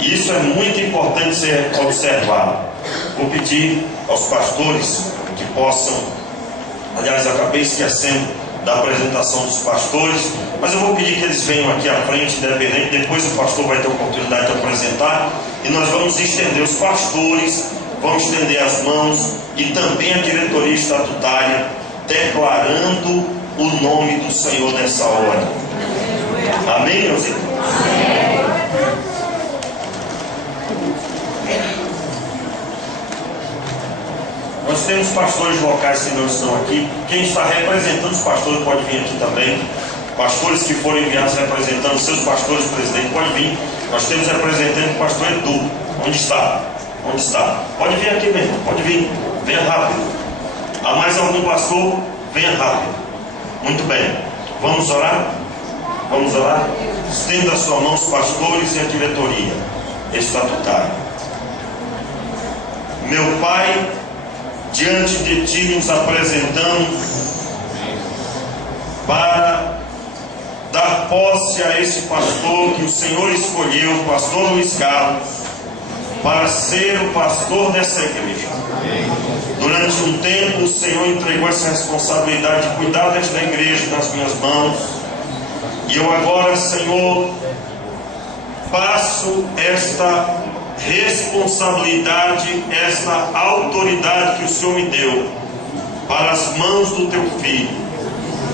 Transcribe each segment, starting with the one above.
E isso é muito importante ser observado. Vou pedir aos pastores que possam, aliás, acabei esquecendo da apresentação dos pastores, mas eu vou pedir que eles venham aqui à frente, independente, depois o pastor vai ter a oportunidade de apresentar, e nós vamos estender, os pastores vão estender as mãos, e também a diretoria estatutária, declarando o nome do Senhor nessa hora. Amém, meus irmãos? Nós temos pastores locais que não estão aqui. Quem está representando os pastores pode vir aqui também. Pastores que foram enviados representando seus pastores, presidente, pode vir. Nós temos representante o pastor Edu. Onde está? Onde está? Pode vir aqui mesmo, pode vir. Venha rápido. Há mais algum pastor? Venha rápido. Muito bem. Vamos orar? Vamos orar? Estenda a sua mão os pastores e a diretoria estatutária. Meu Pai, diante de Ti nos apresentamos para dar posse a esse pastor que o Senhor escolheu, o pastor Luiz Carlos, para ser o pastor dessa igreja. Durante um tempo o Senhor entregou essa responsabilidade de cuidar desta igreja nas minhas mãos, e eu agora, Senhor, passo esta responsabilidade, esta autoridade que o Senhor me deu para as mãos do Teu Filho.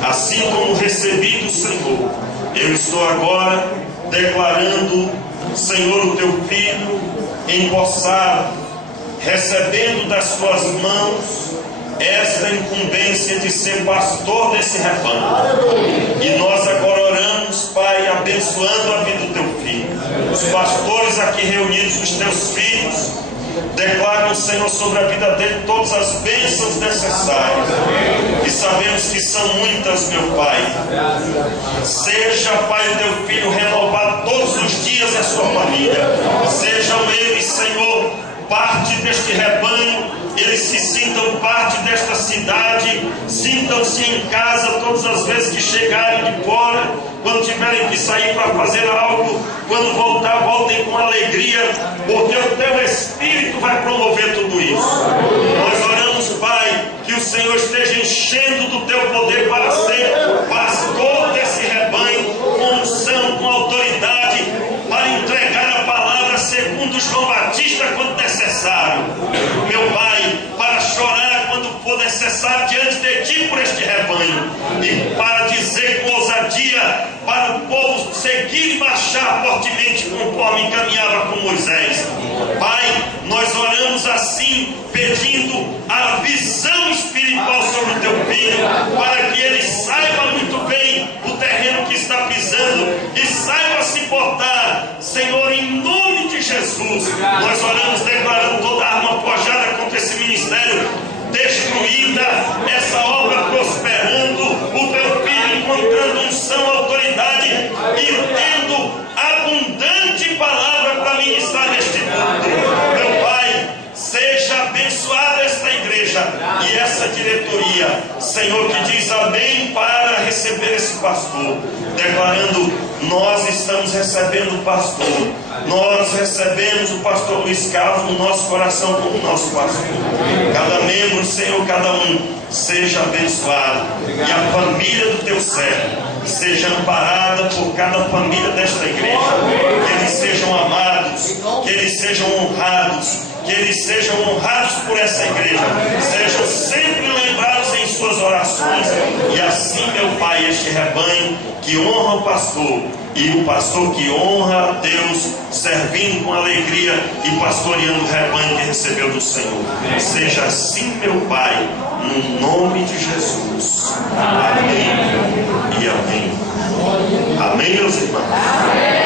Assim como recebi do Senhor, eu estou agora declarando, Senhor, o Teu Filho empossado, recebendo das Tuas mãos esta incumbência de ser pastor desse rebanho. E nós agora oramos, Pai, abençoando a vida do Teu Filho. Os pastores aqui reunidos, os Teus filhos, declaram, Senhor, sobre a vida dele todas as bênçãos necessárias. E sabemos que são muitas, meu Pai. Seja, Pai, o Teu Filho renovado todos os dias a sua família. Sejam eles, Senhor, parte deste rebanho, eles se sintam parte desta cidade, sintam-se em casa todas as vezes que chegarem de fora, quando tiverem que sair para fazer algo, quando voltar, voltem com alegria, porque o Teu Espírito vai promover tudo isso. Nós oramos, Pai, que o Senhor esteja enchendo do Teu poder para ser pastor desse rebanho, com unção, com autoridade, para entregar a palavra segundo João Batista quando necessário. Meu Pai, para chorar quando for necessário diante de Ti por este rebanho, e para dizer com ousadia para o povo seguir e marchar fortemente conforme caminhava com Moisés. Pai, nós oramos assim, pedindo a visão espiritual sobre o Teu Filho, para que ele saiba muito bem o terreno que está pisando e saiba se portar, Senhor, em nome de Jesus. Nós oramos declarando toda arma forjada contra esse ministério destruída, essa obra prosperando, o Teu Filho encontrando unção, autoridade e tendo abundante palavra para ministrar neste mundo. Meu Pai, seja abençoada esta igreja e essa diretoria, Senhor, que diz amém para receber esse pastor, declarando: nós estamos recebendo o pastor, nós recebemos o pastor Luiz Carlos no nosso coração como nosso pastor. Cada membro, Senhor, cada um seja abençoado, e a família do Teu servo seja amparada por cada família desta igreja, que eles sejam amados, que eles sejam honrados, que eles sejam honrados por essa igreja, sejam sempre lembrados em suas orações. E assim, meu Pai, este rebanho que honra o pastor, e o pastor que honra a Deus, servindo com alegria e pastoreando o rebanho que recebeu do Senhor. Seja assim, meu Pai, no nome de Jesus. Amém e amém. Amém, meus irmãos.